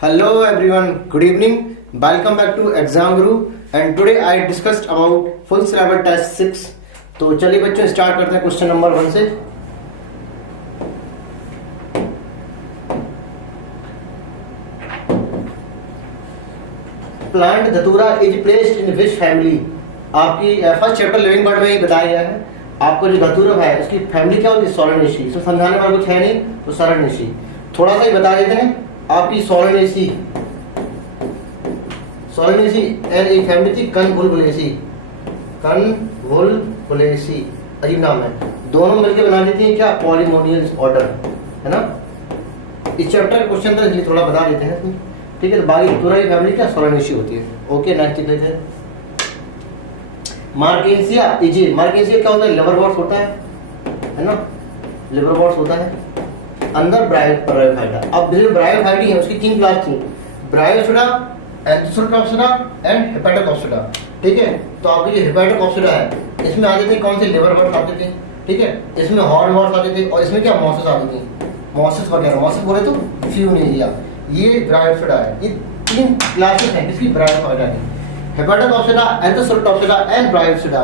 Hello everyone, good evening. Welcome back to Exam Guru and today I discussed about full syllabus test 6. तो चलिए बच्चों start करते हैं question number 1 से. Plant धतूरा is placed in which family. आपकी first chapter living bird में ही बताया गया है. आपको जो धतूरा है उसकी फैमिली क्या होती है? सोलेनेसी. इसमें समझाने वाला कुछ है नहीं तो सोलेनेसी. थोड़ा सा ही बता देते हैं. आपकी सोलेनेसी एंड एक फैमिली थी कनवुलवुलेसी. कनवुलवुलेसी अजीब नाम है. दोनों मिलकर बना देती हैं क्या? पॉलीमोनियल ऑर्डर है ना. इस चैप्टर का क्वेश्चन था इसलिए थोड़ा बता देते हैं. ठीक है. तो बाकी धतूरा की फैमिली क्या? सोलेनेसी होती है. ओके नेक्स्ट देख लेते हैं. मार्केंसिया इजी. मार्केंसिया क्या होता है? लिवरवॉर्ट्स होता है ना. लिवरवॉर्ट्स होता है अंदर ब्रायोफाइटा. अब जो ब्रायोफाइटी है उसकी 3 क्लास थी. ब्रायोफिटा, एंथोसोटॉप्सिडा एंड हेपेटोकॉप्सिडा. ठीक है. तो आपकी जो हेपेटोकॉप्सिडा है इसमें आते थे कौन से? लिवरवॉर्ट्स आते थे. ठीक है. इसमें हॉर्नवॉर्ट्स आते थे और इसमें क्या? मॉसेस आती थी. मॉसेस वगैरह. मॉसेस बोले तो फ्यूनेरिया. ये ब्रायोफिटा है. ये 3 क्लासेस हैं किसकी? ब्रायोफाइटा की. हेपेटोकॉप्सिडा, एंथोसोटॉप्सिडा एंड ब्रायोफिटा.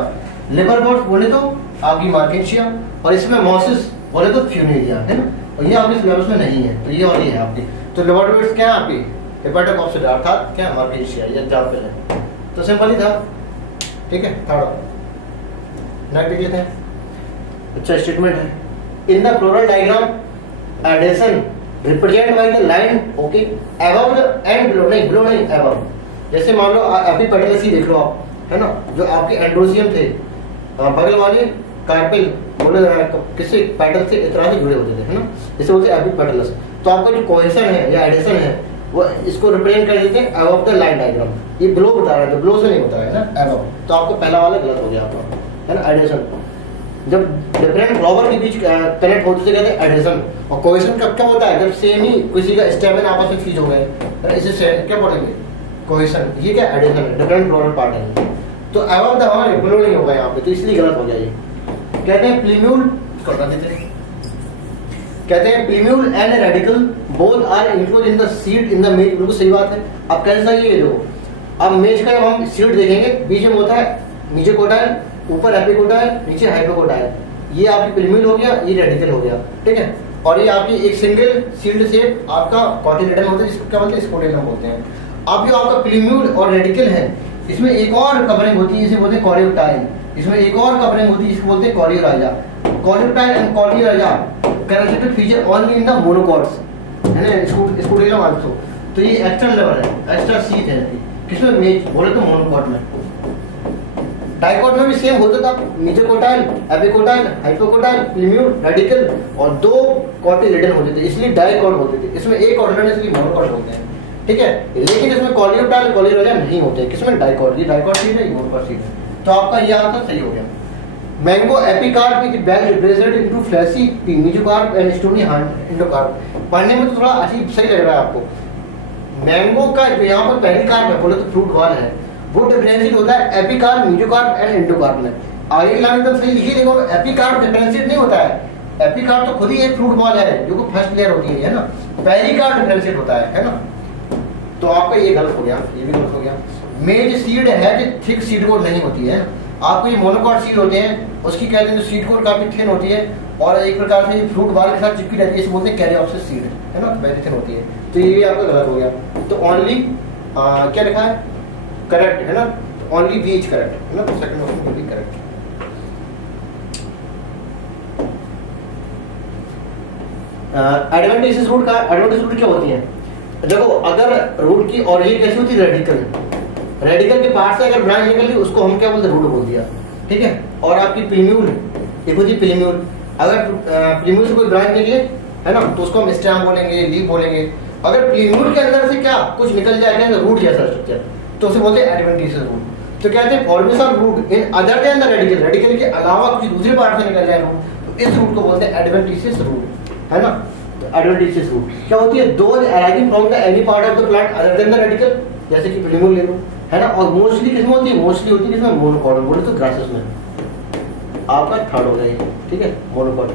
लिवरवॉर्ट्स बोले तो आपकी मार्केंसिया और इसमें मॉसेस बोले तो फ्यूनेरिया है ना. और ये आपके सिलेबस में नहीं है तो ये और ये है आपकी. तो लिवरवॉर्ट्स क्या है आपकी? हेपेटोकॉप्सिडा अर्थात क्या? मार्केंसिया. ये एग्जांपल है. तो सिंपल ही था. ठीक है. थर्ड नेक्स्ट देख लेते हैं. अच्छा स्टेटमेंट है. In the floral diagram adhesion represent by the line okay above and below. नहीं बिलो नहीं अबव. जैसे मान लो एपिपेटलस ही देख लो आप है ना. जो आपके एंड्रोसियम थे बगल वाले कार्पेल बोले किसी पेटल से इतना से जुड़े होते थे है ना. जैसे बोलते हैं एपिपेटलस. तो आपका जो कोहेशन है या एडिशन है वो इसको रिप्रेजेंट कर देते हैं अबव द लाइन डायग्राम. ये बिलो बता रहा है तो बिलो से नहीं होता है ना अबव. तो आपको पहला वाला गलत हो गया आपका है ना. एडिशन जब डिफरेंट फ्लावर के बीच कनेक्ट होते थे कहते हैं एडिशन. और कोहेशन कब क्या होता है? जब सेम ही किसी का स्टेमन आपस में फ्यूज हो गए इसे क्या बोलेंगे? कोहेशन. ये क्या? एडिशन है. डिफरेंट फ्लोरल पार्ट है. तो अबव द हमारे बिलो नहीं होगा यहाँ पे तो इसलिए गलत हो गया. ये कहते हैं प्लीम्यूल करना देते हैं. कहते हैं plumule and radicle both are include in the seed in the maize. बिल्कुल सही बात है. अब कैसा ये देखो. अब मेज का जब हम सीड देखेंगे बीच में होता है नीचे कोटाइल, ऊपर एपिकोटाइल, नीचे हाइपोकोटाइल. ये आपकी प्लीम्यूल हो गया, ये रेडिकल हो गया. ठीक है. और ये आपकी एक सिंगल सील्ड शेप आपका कॉटिलेडन होता है जिसको क्या बोलते हैं? स्पोडियम बोलते हैं. अब जो आपका प्लीम्यूल और रेडिकल है इसमें एक और कवरिंग होती है जिसे बोलते हैं कॉरियोटाइल. इसमें एक और कवरिंग होती है जिसको बोलते हैं coleorhiza. Coleoptile and coleorhiza characteristic feature only in the monocots है ना. Spodium also. तो ये एक्स्ट्रा लेवल है, एक्स्ट्रा सीट है. किसमें? मेज बोले तो मोनोकॉट में. डाइकॉट में भी सेम होता था. मीजोकोटाइल, एपिकोटाइल, हाइपोकोटाइल, प्लीम्यूल, रेडिकल और 2 कॉटिलेडन होते थे इसलिए डाइकॉट होते थे. इसमें एक ऑर्डर इसलिए मोनोकॉट होते हैं. ठीक है. लेकिन इसमें कॉरियोटाइल कॉरियोराइजा नहीं होते. किसमें? डाइकॉट. ये डाइकॉट सीट है, ये मोनोकॉट सीट है. तो आपका ये आंसर सही हो गया. Mango epicarp is well represented into fleshy P mesocarp and stony endocarp. पढ़ने में तो थोड़ा अजीब सही लग रहा है आपको. मैंगो का यहाँ पर पहली कार्प है बोले तो फ्रूट वाल है वो डिफरेंशिएट होता है एपिकार्प, मेसोकार्प एंड एंडोकार्प में. आगे लाइन एकदम सही लिखिए. देखो एपिकार्प डिफरेंशिएट नहीं होता है. एपिकार्प तो खुद ही एक फ्रूट बॉल है जो फर्स्ट लेयर होती है ना. पेरिकार्प डिफरेंशिएट होता है ना. तो आपका ये गलत हो गया, ये भी गलत हो गया. मेज सीड है जो थिक सीड कोट नहीं होती है. आपको ये मोनोकॉट सीड होते हैं उसकी कहते हैं सीड कोट काफी थिन होती है और एक प्रकार से फ्रूट बाल के साथ चिपकी रहती है. इसे बोलते हैं कैरियोप्सिस सीड है ना. वेरी थिन होती है. तो ये भी आपका गलत हो गया. तो ओनली क्या लिखा है? करेक्ट है ना. ओनली बी इज करेक्ट है ना. तो सेकंड ऑप्शन भी करेक्ट. एडवांटेजेस रूट का. एडवांटेज रूट क्या होती है? देखो अगर रूट की और ये कैसी होती है? रेडिकल. रेडिकल के पार्ट से अगर ब्रांच निकल गई उसको हम क्या बोलते हैं? रूट बोल दिया. ठीक है. और आपकी प्लीम्यूल एक होती है प्लीम्यूल. अगर प्लीम्यूल से कोई ब्रांच निकले है ना तो उसको हम स्टेम बोलेंगे, लीफ बोलेंगे. अगर प्लीम्यूल के अंदर से क्या कुछ निकल जाएगा रूट जैसा स्ट्रक्चर तो उसे बोलते हैं एडवेंटिशियस रूट. तो कहते हैं formation of root in other than the radicle. Radicle के अलावा किसी दूसरे पार्ट से निकल जाए रूट तो इस रूट को बोलते हैं एडवेंटिशियस रूट है ना. तो एडवेंटिशियस रूट क्या होती है? दो arising from the any part of the plant other than the radical. जैसे कि प्लीम्यूल ले लो है ना. और मोस्टली किसमें होती है? मोस्टली होती है किसमें? मोनोकॉट बोले तो ग्रासेस में. आपका थर्ड हो गया. ठीक है. मोनोकॉट.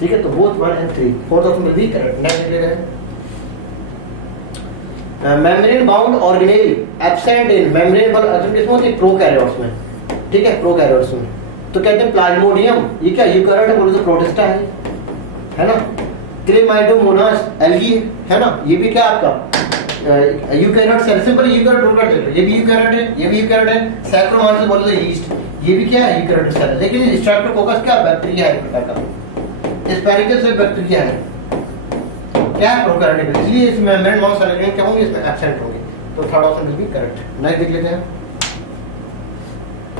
ठीक है. तो बोथ 1 and 3 फोर्थ ऑप्शन में भी करेक्ट. नेक्स्ट ले रहे हैं membrane bound organelle absent in membrane bound किसमें होती है, प्रोकैरियोट्स में, ठीक है, प्रोकैरियोट्स में। तो कहते हैं प्लाज्मोडियम, ये क्या यूकैरियोट है, बोले तो प्रोटिस्टा है ना। क्लेमाइडोमोनास एल्गी है ना, ये भी क्या आपका यूकैरियोट सेल, सिंपल यूकैरियोट प्रोकैरियोट देख लो, ये भी यूकैरियोट है, ये भी यूकैरियोट है। सैक्रोमाइटस बोले तो यीस्ट, ये भी क्या है, यूकैरियोटिक सेल है। लेकिन स्ट्रेप्टोकोकस क्या बैक्टीरिया है एक प्रकार का, एस्पेरिगस से बैक्टीरिया है, क्या है, प्रोकैरियोटिक, इसलिए इसमें मेम्ब्रेन बाउंड सेल क्या होंगे, इसमें एब्सेंट होंगे। तो third option will be correct. Next देख लेते हैं,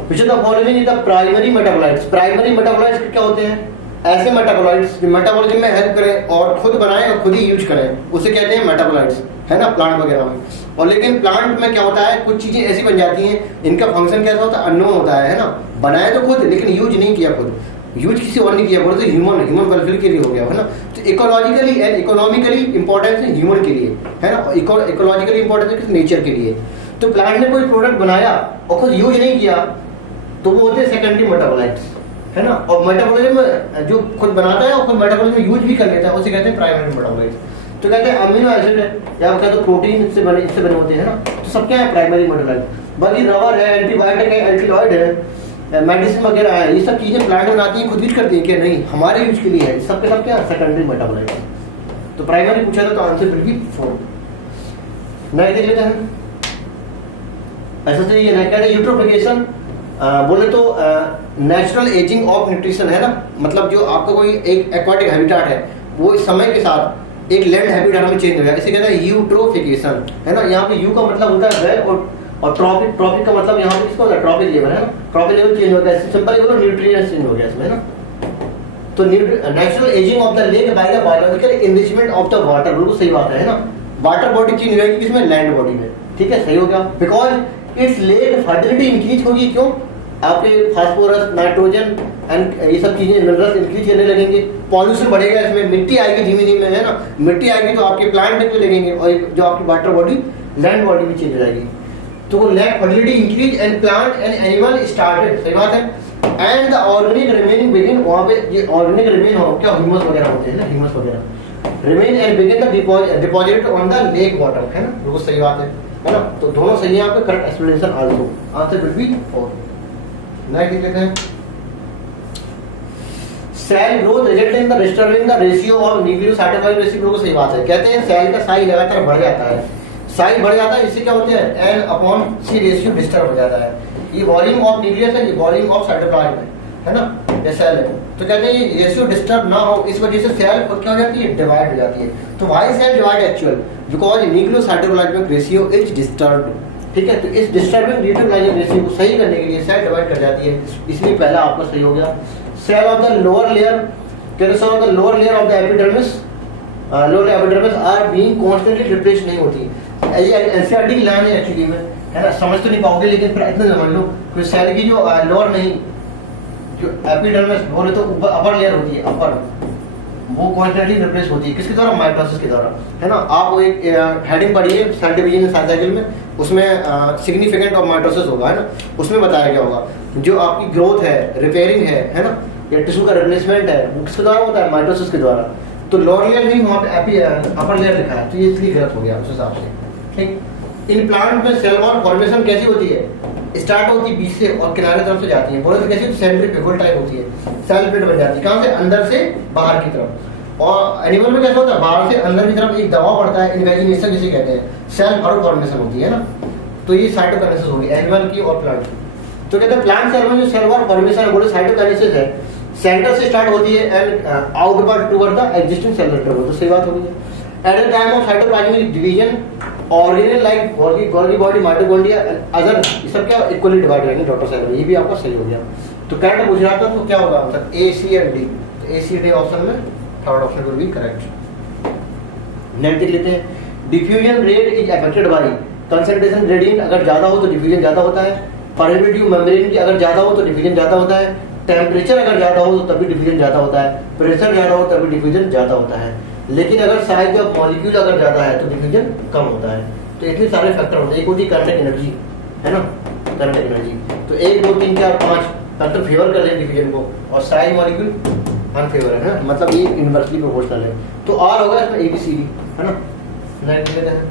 which of the following is the primary metabolites। Primary metabolites क्या होते हैं, ऐसे मेटाबोलाइट्स जो मेटाबॉलिज्म में हेल्प करें और खुद बनाएं और खुद ही यूज करें, उसे कहते हैं मेटाबोलाइट्स, है ना, प्लांट वगैरह में। और लेकिन प्लांट में क्या होता है, कुछ चीजें ऐसी बन जाती हैं, इनका फंक्शन कैसा होता है, अननोन होता है ना, बनाए तो खुद लेकिन यूज नहीं किया खुद, यूज किसी और नहीं किया, बोले तो ह्यूमन वेलफेयर के लिए हो गया, है ना। तो इकोलॉजिकली एंड इकोनॉमिकली इंपॉर्टेंस है ह्यूमन के लिए, है ना, इकोलॉजिकली इंपॉर्टेंस है नेचर के लिए। तो प्लांट ने कोई प्रोडक्ट बनाया और खुद यूज नहीं किया तो वो होते हैं सेकेंडरी मेटाबोलाइट्स, है ना। और मेटाबॉलिज्म जो खुद बनाता है और खुद मेटाबॉलिज्म यूज भी कर लेता है, उसे कहते हैं प्राइमरी मेटाबोलाइट्स। तो कहते हैं अमीनो एसिड है या कहते हैं प्रोटीन इससे बने होते हैं ना, तो सब क्या है, प्राइमरी मेटाबोलाइट। बाकी रबर है, एंटीबायोटिक है, एल्किलॉइड है, मेडिसिन वगैरह है, ये सब चीजें प्लांट बनाती हैं, खुद यूज करती है क्या, नहीं, हमारे यूज के लिए है, सब के सब क्या सेकेंडरी मेटाबोलाइट्स। तो प्राइमरी पूछा था तो आंसर विल बी 4। नेक्स्ट देख लेते हैं, ऐसा से ये कहते हैं यूट्रोफिकेशन, बोले तो नेचुरल एजिंग ऑफ न्यूट्रिशन, है ना, मतलब जो आपका कोई एक एक्वाटिक हैबिटेट है वो इस समय के साथ एक लैंड हैबिटेट में चेंज हो गया, इसे कहते हैं यूट्रोफिकेशन, है ना। यहाँ पे यू का मतलब होता है वेल और ट्रॉपिक का मतलब यहाँ पे किसका होता है, ट्रॉपिक लेवल, है ना, ट्रॉपिक लेवल चेंज हो गया, सिंपल बोलो न्यूट्रिएंट्स चेंज हो गया इसमें, है ना। तो natural ageing of the lake by the biological enrichment of the water, बिल्कुल सही बात है ना। वाटर बॉडी चेंज हो जाएगी किसमें, लैंड बॉडी में, ठीक है, सही हो गया। Because it's lake fertility increase होगी, क्यों, आपके फास्फोरस, नाइट्रोजन एंड ये सब चीजें मिनरल्स इंक्रीज करने लगेंगे, पॉल्यूशन बढ़ेगा, इसमें मिट्टी आएगी धीमे धीमे, है ना, मिट्टी आएगी तो आपके प्लांट में लगेंगे और जो आपकी वाटर बॉडी लैंड बॉडी भी चेंज हो जाएगी। तो वो land fertility increase and plant and animal started, सही बात है। And the organic remaining begin, वहाँ पे ये ऑर्गेनिक रिमेन हो क्या, ह्यूमस वगैरह होते हैं ना, ह्यूमस वगैरह remain and begin the deposit on the lake water, है ना, बिल्कुल सही बात है ना। तो दोनों सही है, यहाँ पे correct explanation also, answer will be 4। Next लिखते हैं, cell growth result in the disturbing the ratio of nucleocytophile ratio, को सही बात है। कहते हैं सेल का साइज लगातार बढ़ जाता है, साइज बढ़ जाता है, इससे क्या होता है, N/C रेशियो डिस्टर्ब हो जाता है। ये वॉल्यूम ऑफ न्यूक्लियस है, ये वॉल्यूम ऑफ साइटोप्लाज्म है ना, ये सेल है। तो कहते हैं ये रेशियो डिस्टर्ब ना हो, इस वजह से सेल क्या हो जाती है, डिवाइड हो जाती है। तो why cell divide actual, because nucleocytoplasmic ratio is disturbed, ठीक है। तो इस डिस्टर्बिंग न्यूक्लियोसाइटोप्लाज्मिक रेशियो को सही करने के लिए सेल डिवाइड कर जाती है, इसलिए पहला आपका सही हो गया। Cell of the lower layer, कहते हैं the lower layer of the epidermis, lower epidermis are being constantly replace नहीं होती। ये एनसीईआरटी की लाइन है एक्चुअली में, है ना, समझ तो नहीं पाओगे लेकिन इतना समझ लो कि सेल की जो लोअर नहीं, जो एपिडर्मिस बोले तो ऊपर अपर लेयर होती है, अपर, वो कांस्टेंटली रिप्लेस होती है किसके द्वारा, माइटोसिस के द्वारा, है ना। आप एक हेडिंग पढ़िए सेल डिवीजन साइकिल में, उसमें सिग्निफिकेंट ऑफ माइटोसिस होगा, है ना, उसमें बताया गया होगा जो आपकी ग्रोथ है, रिपेयरिंग है ना, या टिश्यू का रिप्लेसमेंट है, वो किसके द्वारा होता है, माइटोसिस के द्वारा। तो लोअर लेयर नहीं, वहाँ पे अपर लेयर लिखा है, तो ये इसलिए गलत हो गया उस हिसाब से, ठीक। इन प्लांट में सेल वॉल फॉर्मेशन कैसी होती है, स्टार्ट होती है बीच से और किनारे तरफ से जाती है, बोले तो कैसी सेंट्रीफ्यूगल टाइप होती है, सेल प्लेट बन जाती है, कहाँ से, अंदर से बाहर की तरफ। और एनिमल में कैसा होता है, बाहर से अंदर की तरफ एक दबाव पड़ता है, इन्वेजिनेशन जिसे कहते हैं, सेल फरो फॉर्मेशन होती है ना। तो ये साइटोकाइनेसिस होगी एनिमल की और प्लांट की। तो कहते हैं प्लांट सेल में जो सेल वॉल फॉर्मेशन है, बोले साइटोकाइनेसिस है, सेंटर से स्टार्ट होती है and outward toward the existing cell network, तो सही बात होगी। At the time of cytoplasmic division organelle like Golgi body, mitochondria other, ये सब क्या इक्वली डिवाइड रहेंगे डॉटर सेल में, ये भी आपका सही हो गया। तो करेक्ट पूछ रहा था तो क्या होगा answer, A, C and D. तो ए, सी, डी ऑप्शन में third option will be correct. Next देख लेते हैं, diffusion rate is affected by concentration gradient, अगर ज्यादा हो तो डिफ्यूजन ज्यादा होता है, परमिटिविटी मेम्ब्रेन की अगर ज्यादा हो तो डिफ्यूजन ज्यादा होता है, टेम्परेचर अगर ज्यादा हो तो तभी डिफ्यूजन ज्यादा होता है, प्रेशर ज्यादा हो तभी डिफ्यूजन ज्यादा होता है। लेकिन अगर साइज ऑफ मॉलिक्यूल अगर ज्यादा है तो डिफ्यूजन कम होता है। तो इतने सारे फैक्टर होते हैं, एक होती है काइनेटिक एनर्जी, है ना, काइनेटिक एनर्जी। तो 1, 2, 3, 4, 5 फैक्टर फेवर कर रहे हैं डिफ्यूजन को, और साइज मॉलिक्यूल अनफेवर है ना, मतलब ये इनवर्सली प्रोपोर्शनल है। तो आर होगा इसमें ABCD, है ना। नेक्स्ट लेते हैं,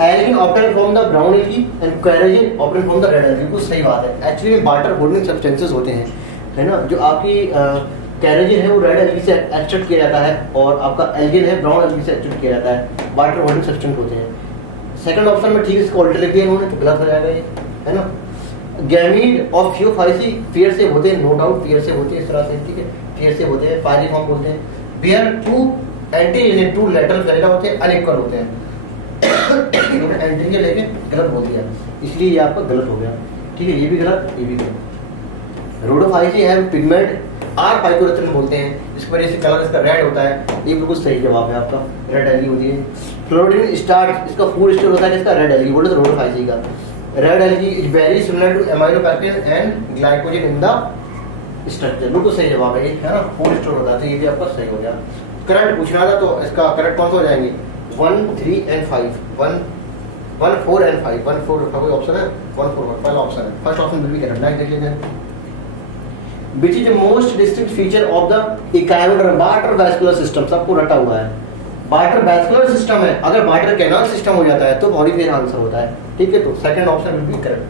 algin obtain from the brown algae and carrageenan obtain from the red algae. बिल्कुल सही बात है। एक्चुअली वाटर होल्डिंग सब्सटेंसेस होते हैं, है ना। जो आपकी केरोसिन है वो रेड एल्गी से एक्सट्रैक्ट किया जाता है और आपका एल्गिन है ब्राउन एल्गी से एक्सट्रैक्ट किया जाता है। वाटर होल्डिंग सब्सटेंस होते हैं। सेकंड ऑप्शन में ठीक है, इसको ऑल्टर लिख दिया इन्होंने तो गलत हो जाएगा ये, है ना। गैमीड ऑफ थियोफाइसी पेयर से होते हैं, नो डाउट पेयर से होते हैं, इस तरह से, ठीक है, पेयर से होते हैं, पाइलिफॉर्म बोलते हैं। Bear two anterior two lateral ferreta होते हैं, अनइक्वल होते हैं। एंटीरियर लेके गलत बोल दिया, इसलिए ये आपका गलत हो गया, ठीक है। ये भी गलत, ये भी गलत। रोडोफाइसी है पिगमेंट आर पाइकोरेथ्रिन बोलते हैं, इसकी वजह से कलर इसका रेड होता है। ये बिल्कुल सही जवाब है आपका, रेड एल्गी होती है। फ्लोरिन स्टार्च, इसका फूड स्टोर होता है किसका, रेड एल्गी, बोले तो रोडोफाइसी का। Red algae is very similar to amylopectin and glycogen in the structure, बिल्कुल सही जवाब है ये, है ना। फूड स्टोर होता है, तो ये भी आपका सही हो गया। करंट पूछना था तो इसका करंट कौन सा हो जाएंगे, 1, 3 एंड 5, 1, 4 एंड 5, 1, 4 का कोई ऑप्शन है, 1, 4 पहला ऑप्शन है, first option will be correct. Next देख लेते हैं, which is the most distinct feature of the echinoderm water vascular system, सबको रटा हुआ है। वाटर वैस्कुलर सिस्टम है, अगर वाटर कैनाल सिस्टम हो जाता है तो पॉलीफेरा आंसर होता है, ठीक है। तो second option will be correct.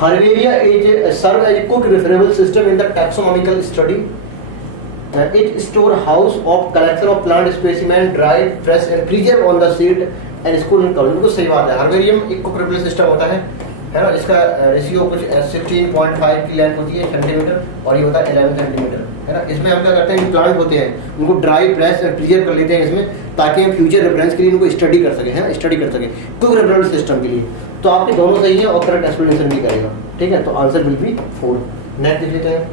Herbaria is serve as quick referable system in the taxonomical study. It storehouse of collection of plant specimen dried fresh and preserve on the sheet and school in college, बिल्कुल सही बात है। Herbarium एक cook referable system होता है ना। इसका ratio कुछ 16.5 की लेंथ होती है सेंटीमीटर और ये होता है 11 सेंटीमीटर, है ना। इसमें हम क्या करते हैं, प्लांट होते हैं उनको ड्राई प्रेस और प्रिजर्व कर लेते हैं इसमें, ताकि हम फ्यूचर रेफरेंस के लिए इनको स्टडी कर सकें, है ना, स्टडी कर सकें कुक रेफरेबल सिस्टम के लिए। तो आपके दोनों सही है और करेक्ट एक्सप्लेनेशन भी करेगा, ठीक है। तो आंसर विल बी 4। नेक्स्ट देख लेते हैं,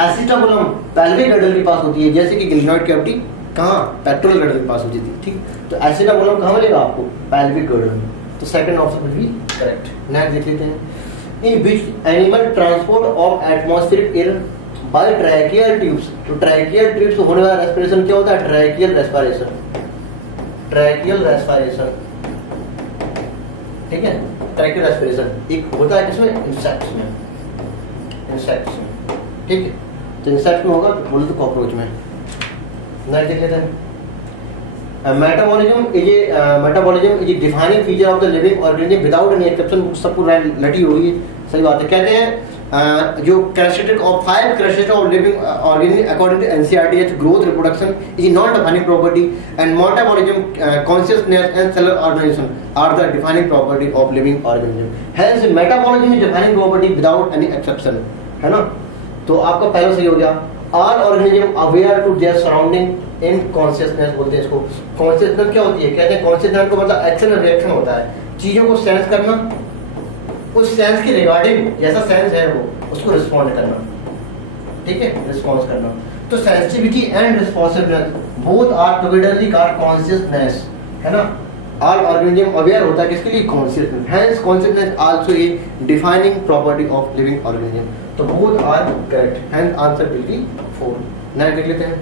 एसिटाबुलम पेल्विक गर्डल के पास होती है, जैसे कि गिलिनॉइड कैविटी कहाँ, पेक्टोरल गर्डल के पास होती थी, ठीक। तो एसिटाबुलम कहाँ मिलेगा आपको, पेल्विक गर्डल में, तो second option will be correct. Next देख लेते हैं, in which animal transport of atmospheric air by tracheal tubes. तो ट्रैकियल ट्यूब्स से होने वाला रेस्पिरेशन क्या होता है, ट्रैकियल रेस्पिरेशन, ट्रैकियल रेस्पिरेशन, ठीक है। ट्रैकियल रेस्पिरेशन एक होता है किसमें, इंसेक्ट्स में, इंसेक्ट्स में, ठीक है। तो इंसेक्ट में होगा, बोले तो कॉकरोच में। नेक्स्ट देख लेते हैं, metabolism is defining feature of the living organism without any exception, सबको लटी होगी, सही बात है। कहते हैं जो characteristic of 5 characteristic of living organism according to NCERT is growth, reproduction is not defining property and metabolism, consciousness and cellular organisation are the defining property of living organism. Hence metabolism is defining property without any exception, है ना। तो आपका पहला सही हो गया। All organism aware to their surrounding in consciousness बोलते हैं इसको। कॉन्शियसनेस क्या होती है, कहते हैं कॉन्शियसनेस को मतलब एक्शन और रिएक्शन होता है, चीजों को सेंस करना, उस सेंस के रिगार्डिंग जैसा सेंस है वो उसको रिस्पॉन्ड करना, ठीक है, रिस्पॉन्स करना। तो sensitivity and responsiveness both are togetherly called consciousness, है ना। ऑल ऑर्गेनिज्म अवेयर होता है किसके लिए, consciousness. Hence consciousness also a defining property of living organism. तो both are correct, hence answer will be 4। Next देख लेते हैं,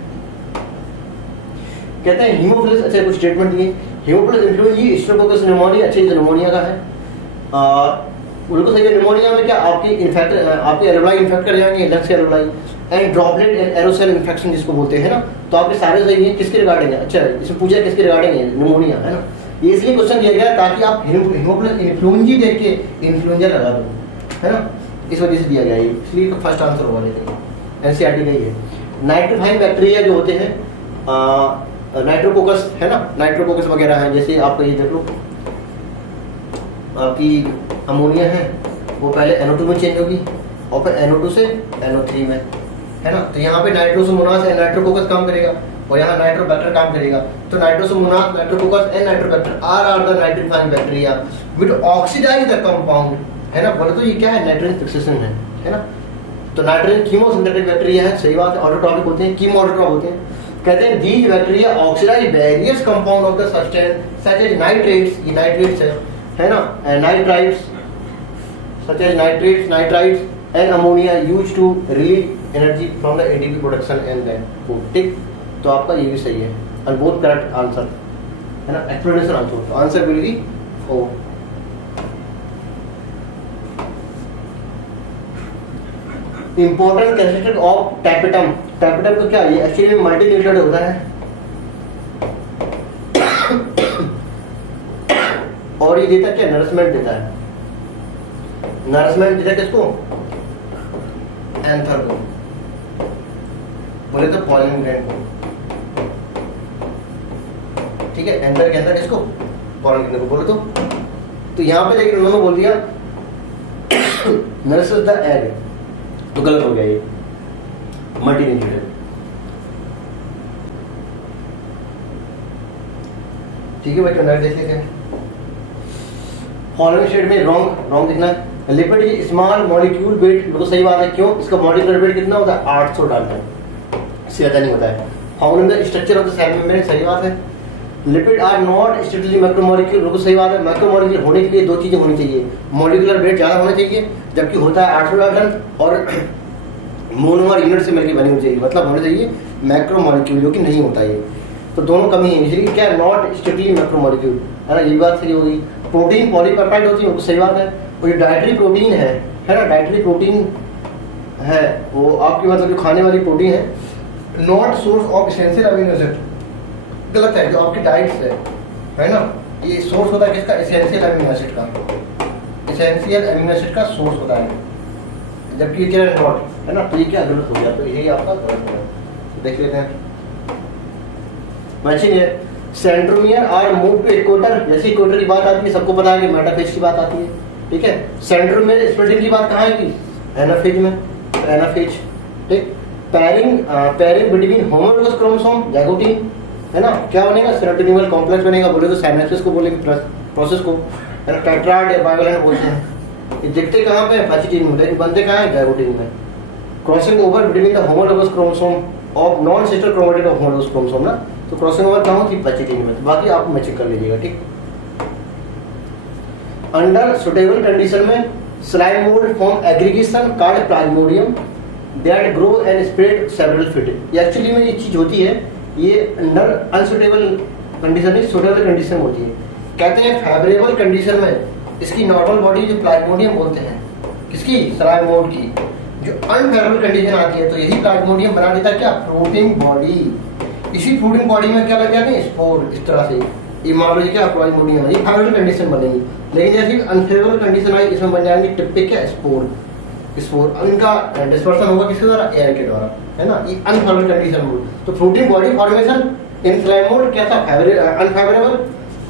कहते हैं हीमोफिलस, अच्छा कुछ स्टेटमेंट दिए, हीमोफिलस इन्फ्लुएंजा स्ट्रेप्टोकोकस निमोनिया, अच्छे निमोनिया का है। उनको सही है, निमोनिया में क्या आपके एलोलाई इन्फेक्ट कर जाएंगे, लंग्स से एलोलाई, and droplet and aerosol infection जिसको बोलते हैं ना। तो आपके सारे सही है, किसके रिगार्डिंग है, अच्छा इसमें पूछा किसके रिगार्डिंग है, निमोनिया, है ना। ये इसलिए क्वेश्चन दिया गया ताकि आप हीमोफिलस इन्फ्लुएंजा देख के इन्फ्लुएंजा लगा दो, है ना, इस वजह से दिया गया है, इसलिए फर्स्ट आंसर होगा, लेकिन एनसीईआरटी का ही है। नाइट्रोफाइन बैक्टीरिया जो होते हैं, नाइट्रोकोकस, है ना, नाइट्रोकोकस वगैरह है, जैसे आपका ये देख लो, आपकी अमोनिया है वो पहले NO2 में चेंज होगी और फिर NO2 से NO3 में, है ना। तो यहाँ पे नाइट्रोसोमोनास एंड नाइट्रोकोकस काम करेगा और यहाँ नाइट्रोबैक्टर काम करेगा। तो Nitrosomonas, Nitrococcus and Nitrobacter are the nitrifying bacteria which oxidize the compound, है ना। बोले तो ये क्या है, नाइट्रोजन फिक्सेशन है ना। तो नाइट्रोजन कीमोसिंथेटिक बैक्टीरिया है, सही बात है। ऑटोट्रॉपिक होते हैं, कीमो ऑटोट्रॉप होते हैं। कहते हैं these bacteria oxidise various compound of the substance such as nitrates, ये नाइट्रेट्स है ना, nitrites such as nitrates, nitrites and ammonia used to release energy from the ATP production and then food, ठीक। तो आपका ये भी सही है और बोथ करेक्ट आंसर, है ना, एक्सप्लेनेशन आंसर। तो answer will be 4। Important characteristic of tapetum, tapetum तो क्या है, ये एक्चुअली मल्टीन्यूक्लियेटेड होता है, बॉडी देता है क्या, नरिशमेंट देता है, नरिशमेंट देता है किसको, एंथर को, बोले तो पॉलन ग्लैंड को, ठीक है, एंथर के अंदर किसको, पॉलन ग्लैंड को बोले तो यहाँ पे लेकिन उन्होंने बोल दिया नरिशेस द एग, तो गलत हो गया ये, मल्टीन्यूक्लिएटेड। ठीक है बच्चों, नेक्स्ट देख लेते हैं। फॉलोइंग स्टेट में रॉन्ग दिखना है। Lipid is small molecule weight, बिल्कुल सही बात है, क्यों, इसका मॉलिक्यूलर वेट कितना होता है, 800 डाल्टन, इससे ज्यादा नहीं होता है। Found in the structure of the cell membrane, सही बात है। Lipid are not strictly macromolecule, बिल्कुल सही बात है। मैक्रोमोलिक्यूल होने के लिए दो चीजें होनी चाहिए, मॉलिक्यूलर वेट ज्यादा होना चाहिए, जबकि होता है 800 डाल्टन, और मोनोमर यूनिट से मिलकर बनी होनी चाहिए, मतलब होना चाहिए मैक्रोमोलिक्यूल, जो कि नहीं होता ये, तो दोनों कमी है, इसलिए क्या नॉट स्ट्रिक्टली मैक्रोमोलिक्यूल, है ना, ये बात सही होगी। प्रोटीन पॉलीपेप्टाइड होती है, वो सही बात है। और ये डाइटरी प्रोटीन है ना, डाइटरी प्रोटीन है वो आपकी मतलब जो खाने वाली प्रोटीन है, not source of essential amino acid, गलत है, जो आपकी डाइट है ना, ये सोर्स होता है किसका, एसेंशियल अमीनो एसिड का, एसेंशियल अमीनो एसिड का सोर्स होता है, जबकि ये क्या नॉट है ना, तो ये क्या गलत हो गया, तो यही आपका गलत हो गया। देख लेते हैं मैचिंग है। Centromere are move to equator, जैसे इक्वेटर की बात आती है सबको पता है कि मेटाफेज की बात आती है, ठीक है। सेंट्रोमियर स्प्लिटिंग की बात कहाँ है की, एनाफेज में, एनाफेज, ठीक। Pairing between homologous chromosome, zygotene, है ना, क्या बनेगा, सेरोटोनिमल कॉम्प्लेक्स बनेगा, बोले तो सिनेप्सिस को बोलेंगे, प्रोसेस को, है ना, टेट्राड या बाइवैलेंट बोलते हैं। ये दिखते कहाँ पे, फैसिटिन में, लेकिन बनते कहाँ है, जाइगोटिन में। Crossing over between the homologous chromosome of non sister chromatid of homologous chromosome ना, तो क्रॉसिंग ओवर कहाँ होती है, फैसिटिन में, बाकी आप मैचिंग कर लीजिएगा, ठीक। अंडर सुटेबल कंडीशन में slime mould form aggregation called Plasmodium that grow and spread several feet. ये एक्चुअली में ये चीज होती है, ये अंडर अनसुटेबल कंडीशन नहीं, सुटेबल कंडीशन होती है। कहते हैं फेवरेबल कंडीशन में इसकी नॉर्मल बॉडी जो प्लाज्मोडियम बोलते हैं, किसकी, स्लाइम मोल्ड की। जो अनफेवरेबल कंडीशन आती है तो यही प्लाज्मोडियम बना देता है क्या, फ्रूटिंग बॉडी। इसी फ्रूटिंग बॉडी में क्या लग जाते हैं, स्पोर, इस तरह से ये मान लो क्या प्लाज्मोडियम है, ये फेवरेबल कंडीशन बनेगी। लेकिन जैसे अनफेवरेबल कंडीशन आई, इसमें बन जाएंगे टिपिक क्या, स्पोर। इनका डिस्पर्सन होगा किसके द्वारा, एयर के द्वारा, है ना, ये अनफेवरेबल कंडीशन मोड। तो फ्रूटिंग बॉडी फॉर्मेशन इन स्लाइम मोड क्या था, अनफेवरेबल,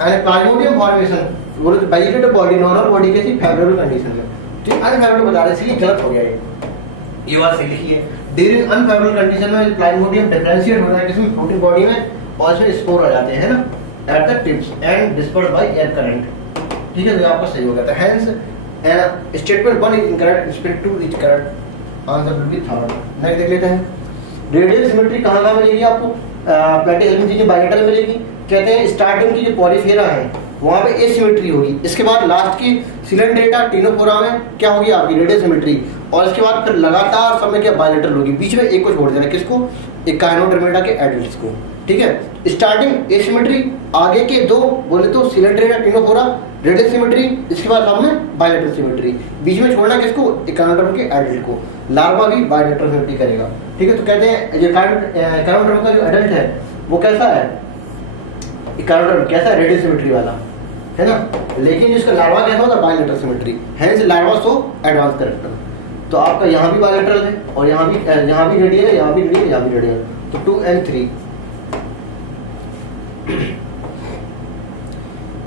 एंड प्लाज्मोडियम फॉर्मेशन बोले तो वेजिटेटिव बॉडी, नॉर्मल बॉडी कैसी, फेवरेबल कंडीशन में। तो अनफेवरेबल बता रहे, इसलिए गलत हो गया ये बात सही लिखी है। ड्यूरिंग अनफेवरेबल कंडीशन में प्लाज्मोडियम डिफरेंशिएट होता है किसमें, फ्रूटिंग बॉडी में, और इसमें स्पोर आ जाते हैं, है ना, at the tips and dispersed by air current, ठीक है, तो आपका सही हो गया था। Hence statement 1 is incorrect, statement 2 is correct, answer will B third. Next देख लेते हैं। रेडियल सिमेट्री कहाँ मिलेगी आपको, प्लेटेलमेंट की बायलेटरल मिलेगी। कहते हैं स्टार्टिंग की जो पॉलीफेरा है वहाँ पे एसिमेट्री होगी, इसके बाद लास्ट की सिलेंड्रेटा टिनोफोरा में क्या होगी आपकी, रेडियल सिमेट्री, और इसके बाद फिर लगातार सब में क्या बायलेटरल होगी, बीच में एक को छोड़ देना, किसको, एक काइनोडर्मेटा के एडल्ट्स को, ठीक है। स्टार्टिंग एसिमेट्री, आगे के दो बोले तो सिलेंड्रेटा टिनोफोरा रेडियल सिमेट्री, इसके बाद सब में बायलेटरल सिमेट्री, बीच में छोड़ना किसको, काइनोडर्म के एडल्ट को। लार्वा भी बायलेटरल सिमेट्री करेगा, ठीक है। तो कहते हैं जो काइनोडर्म का जो एडल्ट है वो कैसा है, काइनोडर्म कैसा है, रेडियल सिमेट्री वाला, है ना, लेकिन जिसका लार्वा कैसा होता है, bilateral symmetry, hence larva so advance character. तो आपका यहाँ भी बायलेटरल है और यहाँ भी रेडियल है, यहाँ भी रेडियल, यहाँ भी रेडियल, तो 2 and 3।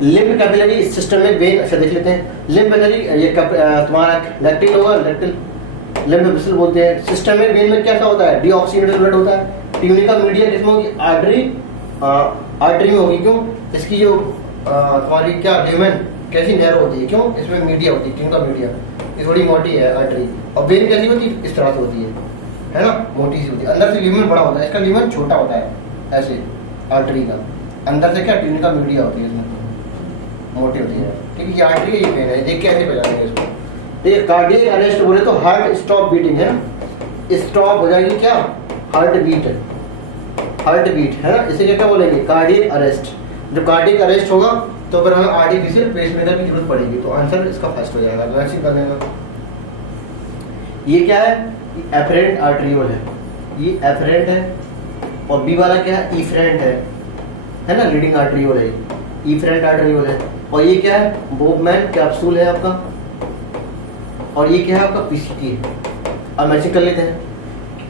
लिम्ब कैपिलरी सिस्टम में वेन, अच्छा देख लेते हैं। लिम्ब कैपिलरी ये तुम्हारा लैक्टिल होगा, लैक्टिल लिम्ब वेसल बोलते हैं। सिस्टम में वेन में कैसा होता है, डीऑक्सीनेटेड ब्लड होता है। ट्यूनिका मीडिया किसमें होगी, आर्टरी में होगी, क्यों, इसकी जो तुम्हारी क्या ल्यूमेन कैसी नैरो होती है, क्यों, इसमें मीडिया होती है, ट्यूनिका मीडिया, ये थोड़ी मोटी है आर्टरी। और वेन कैसी होती है, इस तरह से होती है ना, मोटी सी होती है, अंदर से ल्यूमेन बड़ा होता है, इसका ल्यूमेन छोटा होता है, ऐसे आर्टरी का, अंदर से क्या ट्यूनिका मीडिया होती है, इसमें मोटी होती है, ठीक है। ये आर्टरी है, ये वेन है, देख के ऐसे बजाएंगे इसको। ये कार्डियक अरेस्ट बोले तो हार्ट स्टॉप बीटिंग है, स्टॉप हो जाएगी क्या, हार्ट बीट है ना, इसे क्या बोलेंगे, कार्डियक अरेस्ट। जब कार्डियक अरेस्ट होगा तो फिर हमें आर्टिफिशियल पेसमेकर की जरूरत पड़ेगी, तो आंसर इसका फर्स्ट हो जाएगा, मैचिंग कर लेना। ये क्या है, एफरेंट आर्टरियोल है, ये एफरेंट है, और बी वाला क्या है, इफरेंट है ना, लीडिंग आर्टरियोल है, इफरेंट आर्टरियोल है। और ये क्या है, बोबमैन कैप्सूल है आपका, और ये क्या है आपका पीसीटी है। अब मैचिंग कर लेते हैं।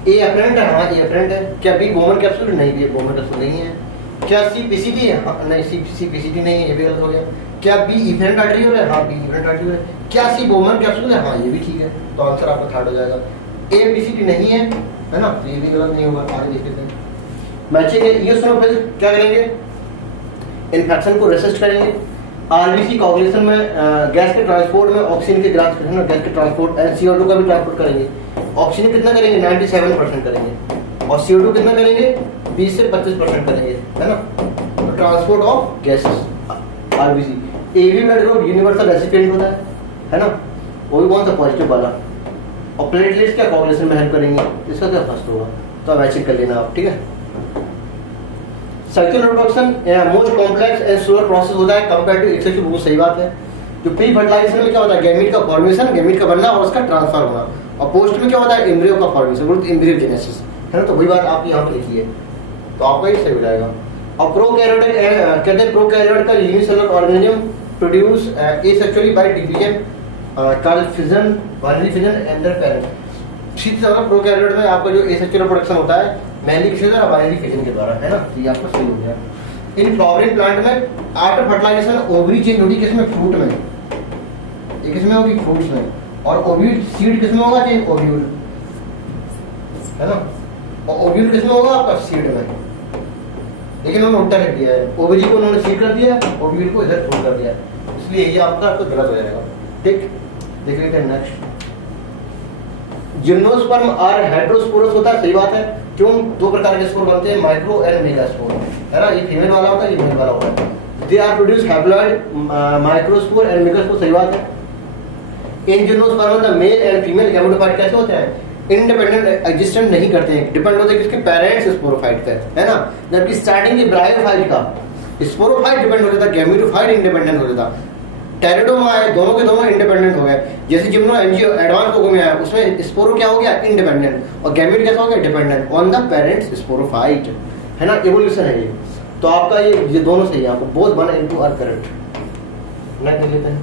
ए एफरेंट है, हाँ ए एफरेंट है। क्या बी बोबमैन कैप्सूल? नहीं, बी बोबमैन कैप्सूल नहीं है। क्या सी पीसीटी है? हाँ, नहीं सी पीसीटी नहीं है, ये भी गलत हो गया। क्या बी इफेरेंट आर्टरियोल है? हाँ बी इफेरेंट आर्टरियोल है। क्या सी बोबमैन कैप्सूल है? हाँ ये भी ठीक है, तो आंसर आपका थर्ड हो जाएगा। ए पीसीटी नहीं है ना, तो ये भी गलत नहीं होगा। आगे देख लेते हैं। मैचिंग है, ईओसिनोफिल क्या करेंगे, इन्फेक्शन को रेसिस्ट करेंगे। आरबीसी कोगुलेशन में गैस के ट्रांसपोर्ट में ऑक्सीजन के गैस के ट्रांसपोर्ट एंड CO2 का भी ट्रांसपोर्ट करेंगे। ऑक्सीजन कितना करेंगे, 97% करेंगे, और CO2 कितना करेंगे, 20 से 25% करेंगे, है ना। तो transport of gases RBC. AB blood group universal recipient होता है ना, वो भी कौन सा, पॉजिटिव वाला। और प्लेटलेट्स क्या कोगुलेशन में हेल्प करेंगे, इसका क्या फर्स्ट होगा, तो अब मैचिंग कर लेना आप, ठीक है। Sexual reproduction most complex and slower process होता है कंपेयर टू एक्सेक्सुअल, बहुत सही बात है। जो प्री फर्टिलाइजेशन में क्या होता है, गैमीट का फॉर्मेशन, गैमीट का बनना और उसका ट्रांसफर होना, और पोस्ट में क्या होता है, एम्ब्रियो का फॉर्मेशन, बोलते एम्ब्रियोजेनेसिस, है ना। तो वही बात आपकी यहाँ पे लिखी है, तो आपका ये सही हो जाएगा। और प्रोकैरियोटिक कहते हैं प्रोकैरियोट का unicellular organism produce asexually by division called fission, binary fission and their parent. सीधी तरह प्रोकैरियोट में आपका जो एसेक्सुअल प्रोडक्शन होता है मैली किसी द्वारा, बाइनरी फिजन के द्वारा, है ना। तो ये आपका सही हो गया। इन फ्लावरिंग प्लांट में आफ्टर फर्टिलाइजेशन ओवरी चेंज होगी, किसमें, फ्रूट में। ये किसमें होगी, फ्रूट्स में। और ओव्यूल सीड किसमें होगा, चेंज ओव्यूल, है ना। और ओव्यूल किसमें होगा आपका, सीड में। लेकिन उन्होंने उल्टा लिख दिया है, ओवरी को उन्होंने सीड कर दिया, ओव्यूल को इधर फ्रूट कर दिया, इसलिए ये आपका गलत हो जाएगा, ठीक। देख लेते हैं नेक्स्ट। जिम्नोस्पर्म आर हेटेरोस्पोरस होता है, सही बात है। क्यों, दो प्रकार के स्पोर बनते हैं, माइक्रो एंड मेगास्पोर, है ना। ये फीमेल वाला होता है, ये मेल वाला होता है। They are produce haploid microspore and megaspore, सही बात है। In gymnosperm the male and female gametophyte कैसे होते हैं, इंडिपेंडेंट एग्जिस्टेंट नहीं करते हैं, डिपेंड होते हैं किसके, पेरेंट्स स्पोरोफाइट पे, है ना। जबकि स्टार्टिंग की ब्रायोफाइट का स्पोरोफाइट डिपेंड हो जाता है, गैमेटोफाइट इंडिपेंडेंट हो जाता। टेरिडोमा है, दोनों के दोनों इंडिपेंडेंट हो गए। जैसे जिम्नो एंजियो एडवांस कोको में आया, उसमें स्पोरो क्या हो गया, इंडिपेंडेंट, और गैमेट कैसा हो गया, dependent on the parents sporophyte, है ना। इवोल्यूशन है ये। तो आपका ये दोनों सही है, आपको both one into are correct. Next देख लेते हैं।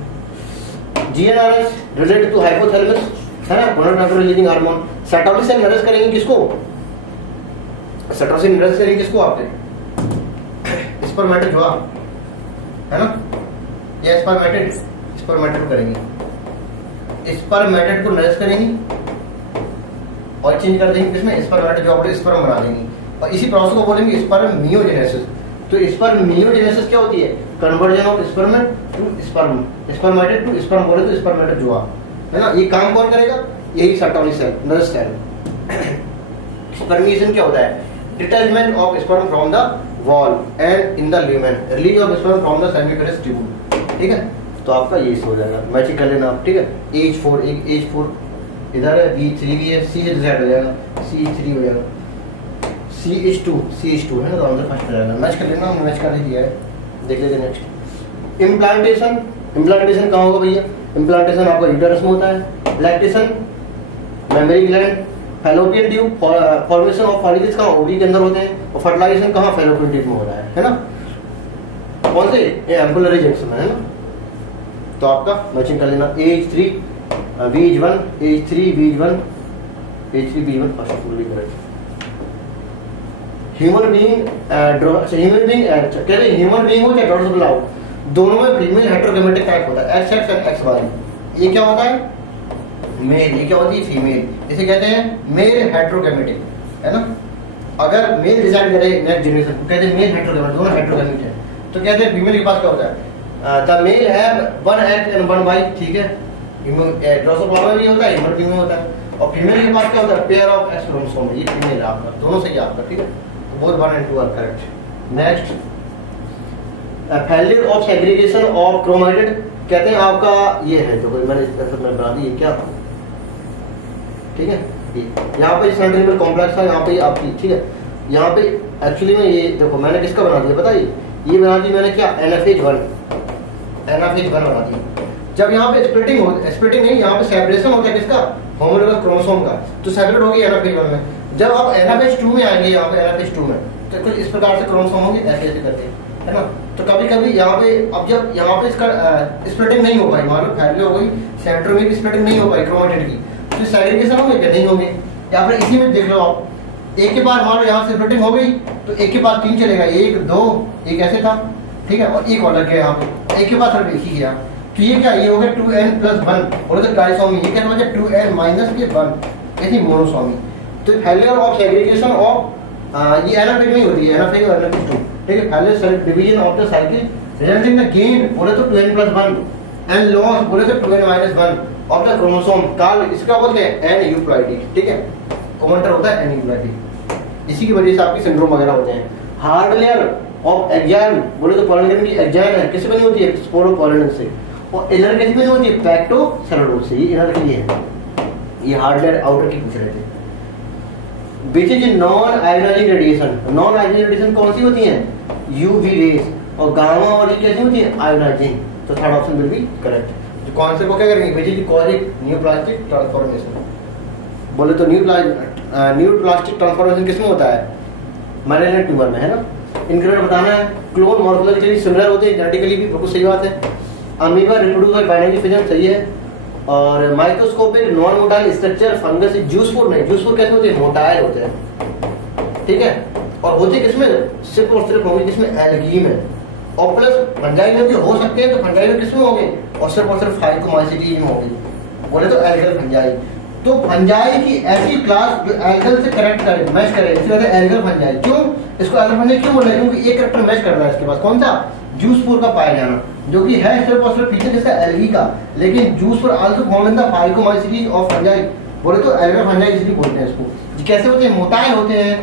जीएनआरएस रिलेटेड टू हाइपोथैलेमस, है ना, gonadotropic releasing hormone. Sertoli cells nourish करेंगे किसको, सेटोलिसिन नरिश करेंगे किसको, आपके स्पर्मेटोजोआ, है ना। ये स्पर्मेटेड करेंगे, स्पर्मेटेड को नरिश करेंगी और चेंज कर देंगे किसमें, स्पर्मेटोजोआ स्पर्म बना देंगी, और इसी प्रोसेस को बोलेंगे स्पर्मियोजेनेसिस। तो स्पर्मियोजेनेसिस क्या होती है, conversion of sperm to sperm, spermatid to sperm बोले तो स्पर्मेटोजोआ, है ना। ये काम कौन करेगा, यही सेटोलिसिन नरिश सेल। स्पर्मिएशन क्या होता है, detachment of sperm from the wall and in the lumen, release of sperm from the seminiferous tube, ठीक है। तो आपका ये हो जाएगा, मैचिंग कर लेना आप, ठीक है। H4 इधर है, B3 भी है, CH हो जाएगा, C3 हो जाएगा, CH2 है ना, तो आंसर फर्स्ट हो जाएगा। मैच कर लेना, हमने मैच कर ही दिया है। देख लेते नेक्स्ट। इम्प्लांटेशन कहाँ होगा भैया, इम्प्लांटेशन आपका यूटेरस में होता है। Lactation mammary gland, fallopian tube, formation of follicles कहाँ, ओवरी के अंदर होते हैं, और फर्टिलाइजेशन कहाँ, फैलोपियन ट्यूब में हो रहा है ना। कौन से, ये एम्पुलरी जंक्शन है ना। तो आपका मैचिंग कर लेना, H3 BH1 H3 BH1 first fully correct. Human being कहते हैं ह्यूमन बीइंग हो चाहे ड्रोसोफिला हो, दोनों में फीमेल हेटेरोगैमेटिक टाइप होता है, XX एंड XY। ये क्या होता है, मेल, ये क्या होती है, फीमेल। इसे कहते हैं मेल हेटेरोगैमेटिक, है ना। अगर मेल डिसाइड करे नेक्स्ट जनरेशन को, कहते हैं मेल हेटेरोगैमेटिक, दोनों हेटेरोगैमेटिक है। तो कहते हैं फीमेल के पास क्या होता है, the male have 1 X and 1 Y, ठीक है। ड्रोसोफिला में भी होता है, ह्यूमन बीइंग में होता है। और फीमेल के पास क्या होता है, पेयर ऑफ X क्रोमोसोम, ये फीमेल है आपका, दोनों सही है आपका, ठीक है। Both 1 and 2 are correct. Next, failure of segregation of chromatid, कहते हैं आपका ये है, तो मैंने बना दी, ये क्या, ठीक है। यहाँ पे सेंट्रियल कॉम्प्लेक्स है, यहाँ पे आपकी, ठीक है। यहाँ पे एक्चुअली में ये देखो मैंने किसका बना दिया पता है, ये बना दी मैंने क्या, NFH1 बना दी। जब यहाँ पे स्प्लिटिंग नहीं, यहाँ पे सेपरेशन होता है किसका, होमोलोगस क्रोमोसोम का, तो सेपरेट होगी NFH1 में। जब आप NFH2 में आएंगे, यहाँ पे NFH2 में, तो कुछ इस प्रकार से क्रोमोसोम होंगे, ऐसे ऐसे करके, है ना। तो कभी कभी यहाँ पे, अब जब यहाँ पे इसका स्प्लिटिंग नहीं हो पाई, मान लो फैमिली हो गई, सेंट्रोमियर की स्प्लिटिंग नहीं हो पाई क्रोमेटिड की, तो सेग्रीगेशन होंगे क्या? नहीं होंगे। या फिर इसी में देख लो आप, एक के बाद मान लो यहाँ से स्प्लिटिंग हो गई तो एक के बाद 3 चलेगा, 1 2 एक ऐसे था, ठीक है, और एक और लग गया यहाँ पे, एक के बाद सिर्फ एक ही गया। तो ये क्या, ये हो गया 2n+1, बोले तो ट्राइसोमी। ये क्या समझे, 2n-1 ऐसी मोनोसोमी। तो फेलियर ऑफ सेग्रीगेशन ऑफ, ये एनाफेज नहीं होती है, एनाफेज और एनाफेज 2, ठीक है। Failure division of the cycle resulting the gain, बोले तो 2n+1, एंड लॉस बोले तो 2n-1 ऑफ द क्रोमोसोम, काल इसका बोलते हैं एन्यूप्लॉइडी, ठीक है। कॉमेंटर होता है एन्यूप्लॉइडी, इसी की वजह से आपकी सिंड्रोम वगैरह होते हैं। हार्ड लेयर ऑफ एग्जाइन, बोले तो पॉलिन की एग्जाइन है, किससे बनी होती है? स्पोरोपॉलिन से। और इनर कैसे बनी होती है? पैक्टोसेलेडोज से। ये इनर के लिए है, ये हार्ड लेयर आउटर की पूछ रहे थे। Which is non ionising radiation, non ionising radiation कौन सी होती है? यूवी रेज, और गामा और ये कैसी होती है? आयोनाइजिंग। तो third option will be correct. जो कौन से को क्या करेंगे? Which is causing neoplastic transformation, बोले तो न्यूप्लास्टिक ट्रांसफॉर्मेशन किसमें होता है? माइलिनेट ट्यूमर में, है ना। इंक्रीमेंट बताना है। क्लोन मॉर्फोलॉजिकली सिमिलर होते हैं, जेनेटिकली भी बिल्कुल सही बात है। Amoeba reproduce by binary fission, सही है। और microscopic non motile structure fungus is zoospore नहीं, जूसफुल कैसे होते हैं? मोटाइल होते हैं, ठीक है। और होते किसमें? सिर्फ और सिर्फ होंगे किसमें? एल्गी में। और प्लस फंजाई में भी हो सकते हैं, तो फंजाई में किसमें होंगे? और सिर्फ फाइकोमाइसीटी में होंगे, बोले तो एल्गल फंजाई। तो फंजाई की ऐसी क्लास जो एल्गल से करेक्ट करे, मैच करे, इसे कहते हैं एल्गल फंजाई। क्यों इसको एल्गल फंजाई क्यों बोल रहे हैं? क्योंकि एक करेक्टर मैच कर रहा है इसके पास, कौन सा? जूसफुल का पाया जाना, जो कि है सिर्फ और सिर्फ फीचर किसका? एल्गी का। लेकिन zoospore also found in the phycomycetes of fungi, बोले तो एल्गल फंजाई इसलिए बोलते हैं इसको। कैसे होते हैं? मोटाइल होते हैं,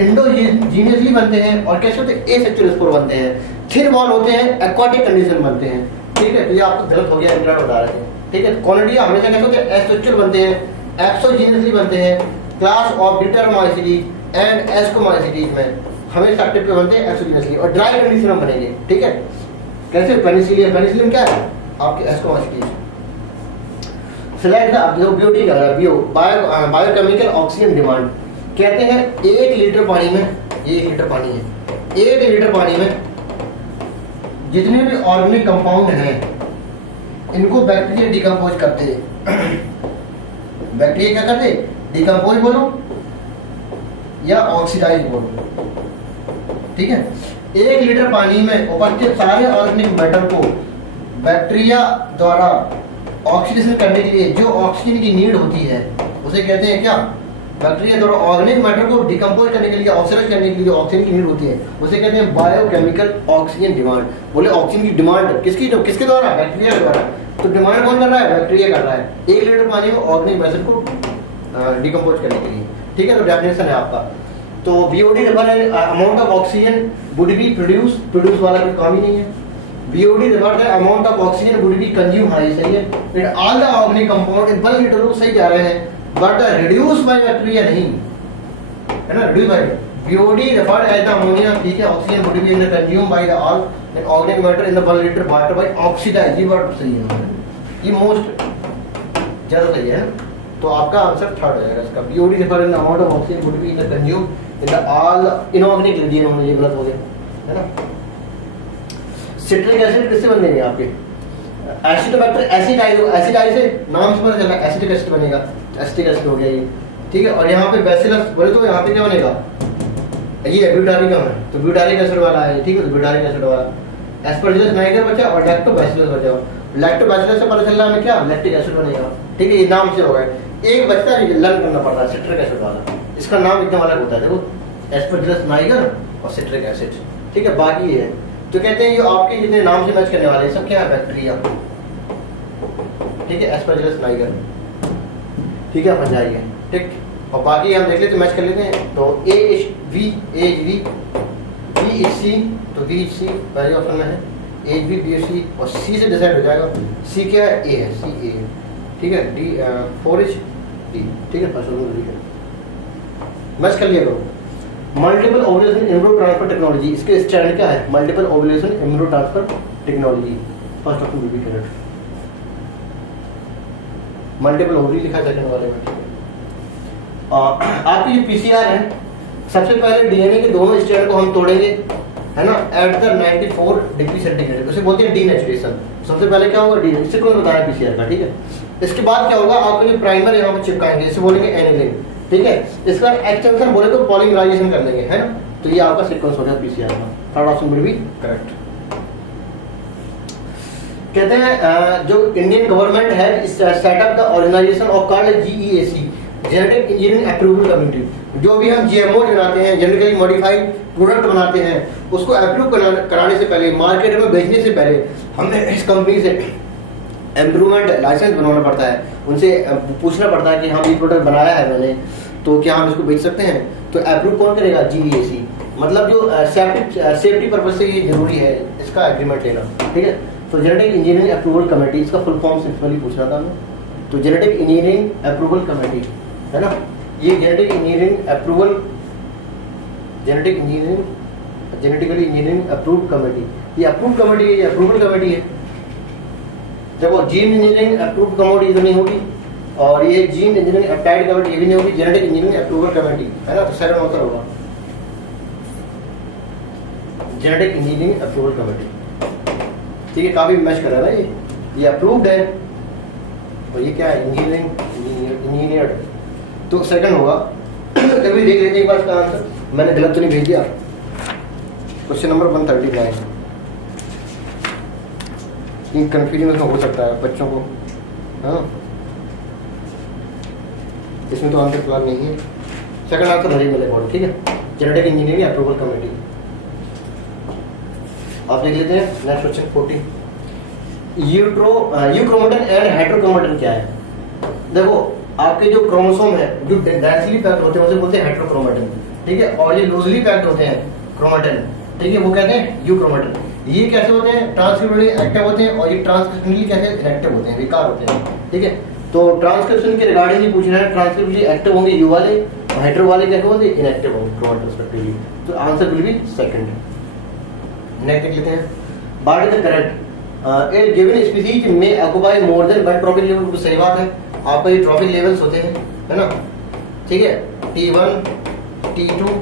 इंडोजीनियसली बनते हैं, और कैसे होते हैं? एसेक्सुअल स्पोर बनते हैं। थिन वॉल होते हैं, एक्वाटिक कंडीशन बनते हैं, ठीक है। तो ये आपको गलत हो गया, इंग्लैंड बता रहे थे, ठीक है। कॉलोनिया हमेशा कैसे होते हैं? एसेक्सुअल बनते हैं, एक्सोजीनियसली बनते हैं। क्लास ऑफ डिटरमाइसीटीज एंड एस्कोमाइसीटीज में हमेशा एक्टिव पे बनते हैं एक्सोजीनियसली, और ड्राई कंडीशन में बनेंगे, ठीक है। कैसे? पेनिसिलियम, पेनिसिलियम क्या है? आपके एस्कोमाइसीटीज। सिलेक्ट द ब्यूटी का बियो बायोकेमिकल ऑक्सीजन डिमांड, कहते हैं 1 लीटर पानी में, ये 1 लीटर पानी है, 1 लीटर पानी में जितने भी ऑर्गेनिक कंपाउंड हैं इनको बैक्टीरिया डिकम्पोज करते हैं। बैक्टीरिया क्या करते? डिकम्पोज बोलो या ऑक्सीडाइज बोलो, ठीक है। 1 लीटर पानी में उपस्थित सारे ऑर्गेनिक मैटर को बैक्टीरिया द्वारा ऑक्सीडेशन करने के लिए जो ऑक्सीजन की नीड होती है उसे कहते हैं क्या? बैक्टीरिया द्वारा ऑर्गेनिक मैटर को डिकम्पोज करने के लिए, ऑक्सीडाइज करने के लिए जो ऑक्सीजन की नीड होती है उसे कहते हैं बायोकेमिकल ऑक्सीजन डिमांड। बोले ऑक्सीजन की डिमांड किसकी? किसके द्वारा? बैक्टीरिया के द्वारा। तो डिमांड कौन कर रहा है? बैक्टीरिया कर रहा है 1 लीटर पानी में ऑर्गेनिक मैटर को डिकम्पोज करने के लिए, ठीक है। तो डेफिनेशन है आपका। तो बीओडी रिफर है amount of oxygen would B produce वाला कोई काम ही नहीं है। बीओडी रिफर है amount of oxygen would be consume, high सही है। It all the organic compound in 1 litre सही जा रहे हैं, बट रिड्यूस बाय बैक्टीरिया नहीं, है ना। Reduce by BOD refer as the ammonia, ठीक है। Oxygen would be consume by the all organic matter in the 1 litre water by oxidise, ये वर्ड सही है, ये मोस्ट ज्यादा सही है। तो आपका आंसर थर्ड हो जाएगा इसका। BOD refer in the amount of oxygen would be consume in the all inorganic region होने, ये गलत हो गया, है ना। सिट्रिक एसिड किससे बनने हैं आपके? एसिडोबैक्टर एसिडाइज, एसिडाइज से नाम से पता चला एसिटिक एसिड बनेगा, एसिटिक एसिड हो गया ये, ठीक है। और यहाँ पे बैसिलस बोले तो यहाँ पे क्या बनेगा? ये ब्यूटारिक है, तो ब्यूटारिक एसिड वाला है, ठीक है। तो ब्यूटारिक एसिड वाला एस्परजिलस नाइगर बचा और लैक्टोबैसिलस बचा। लैक्टोबैसिलस से पता चल रहा है हमें क्या? लैक्टिक एसिड बनेगा, ठीक है। ये नाम से होगा, एक बचता है लर्न करना पड़ रहा है, सिट्रिक एसिड वाला। इसका नाम एकदम अलग होता है, देखो एस्परजिलस नाइगर और सिट्रिक एसिड, ठीक है। बाकी ये है, तो कहते हैं ये आपके जितने नाम से मैच करने वाले सब क्या है? बैक्टीरिया, ठीक है। एस्परजिलस नाइगर, ठीक है, समझ जाइए, ठीक। और बाकी हम देख लेते मैच कर लेते हैं। तो सी, तो सी पहले ऑप्शन में है, HB BC, और सी से डिसाइड हो जाएगा। सी क्या है? ए है, सी ए, ठीक है। D 4H D, ठीक है। फर्स्ट मैच कर लिया करो। Multiple ovulation embryo transfer technology, इसके स्टैंडर्ड क्या है? Multiple ovulation embryo transfer technology, first option will be correct. Multiple ovary लिखा सेकंड वाले में, ठीक है। आपकी जो पीसीआर है, सबसे पहले डीएनए के दोनों स्ट्रैंड को हम तोड़ेंगे, है ना, एट द 94 डिग्री सेंटीग्रेड, उसे बोलते हैं डीनेचुरेशन। सबसे पहले क्या होगा, डी, इससे कौन बताया पीसीआर का, ठीक है। इसके बाद क्या होगा, आपको जो प्राइमर यहाँ पर चिपकाएंगे, इसे बोलेंगे एनिलिन, ठीक है। इसका एक्सटेंशन बोले तो पॉलीमराइजेशन कर लेंगे, है ना। तो ये आपका सीक्वेंस हो जाएगा पीसीआर का। Third option will be correct. कहते हैं जो इंडियन गवर्नमेंट है set up the organisation of called GEAC, genetic engineering approval committee. जो भी हम जीएमओ बनाते हैं, जेनेटिकली मॉडिफाइड प्रोडक्ट बनाते हैं, उसको अप्रूव कराने से पहले, मार्केट में बेचने से पहले, हमें इस कंपनी से इम्प्रूवमेंट लाइसेंस बनवाना पड़ता है, उनसे पूछना पड़ता है कि हाँ ये प्रोडक्ट बनाया है मैंने, तो क्या हम इसको बेच सकते हैं। तो अप्रूव कौन करेगा, जीईएसी। मतलब जो सेफ्टी पर्पज से ये जरूरी है इसका एग्रीमेंट लेना, ठीक है। तो जेनेटिक इंजीनियरिंग अप्रूवल कमेटी, इसका फुल फॉर्म सिंपली पूछना था मैं। तो जेनेटिक इंजीनियरिंग अप्रूवल कमेटी, है ना, ये genetic engineering approval, genetically engineering approve committee, ये अप्रूव कमेटी है, ये अप्रूवल कमेटी है। देखो जीन इंजीनियरिंग अप्रूव कमेटी तो नहीं होगी, और ये जीन इंजीनियरिंग अप्लाइड कमेटी ये भी नहीं होगी, जेनेटिक इंजीनियरिंग अप्रूवल कमेटी, है ना। तो सेकंड आंसर होगा जेनेटिक इंजीनियरिंग अप्रूवल कमेटी, ठीक है। काफी मैच कर रहा है ना, ये अप्रूव्ड है, और ये क्या है, इंजीनियर। तो सेकंड होगा। कभी देख लेते हैं एक बार इसका आंसर, मैंने गलत तो नहीं भेज दिया। क्वेश्चन नंबर 139, कंफ्यूजन हो सकता है बच्चों को, हाँ इसमें तो आंसर प्लान नहीं है। सेकंड आंसर नहीं मिलेगा, ठीक है, जेनेटिक इंजीनियरिंग अप्रूवल कमेटी। आप देख लेते हैं नेक्स्ट क्वेश्चन 40, यूक्रोमेटिन एंड हेटेरोक्रोमेटिन क्या है। देखो आपके जो क्रोमोसोम है, जो डेंसली पैक्ड होते हैं उसे बोलते हैं हेटेरोक्रोमेटिन, ठीक है, और ये लूजली पैक्ड होते हैं क्रोमेटिन, ठीक है, वो कहते हैं यूक्रोमेटिन। ये कैसे होते हैं, ट्रांसक्रिप्शनली एक्टिव होते हैं, और ये ट्रांसक्रिप्शनली कैसे इनएक्टिव होते हैं, बेकार होते हैं, ठीक है। तो ट्रांसक्रिप्शन के रिगार्डिंग ही पूछना है, ट्रांसक्रिप्शनली एक्टिव होंगे यू वाले, और हेटेरो वाले कैसे होंगे, इनएक्टिव होंगे क्रोमेटिन रिस्पेक्टिवली। तो answer will be second. Next देख लेते हैं, what is the correct, a given species में occupy more than one trophic level. सही बात है, आपका ये ट्रॉपिक लेवल्स होते हैं, है ना, ठीक है, T1, T2,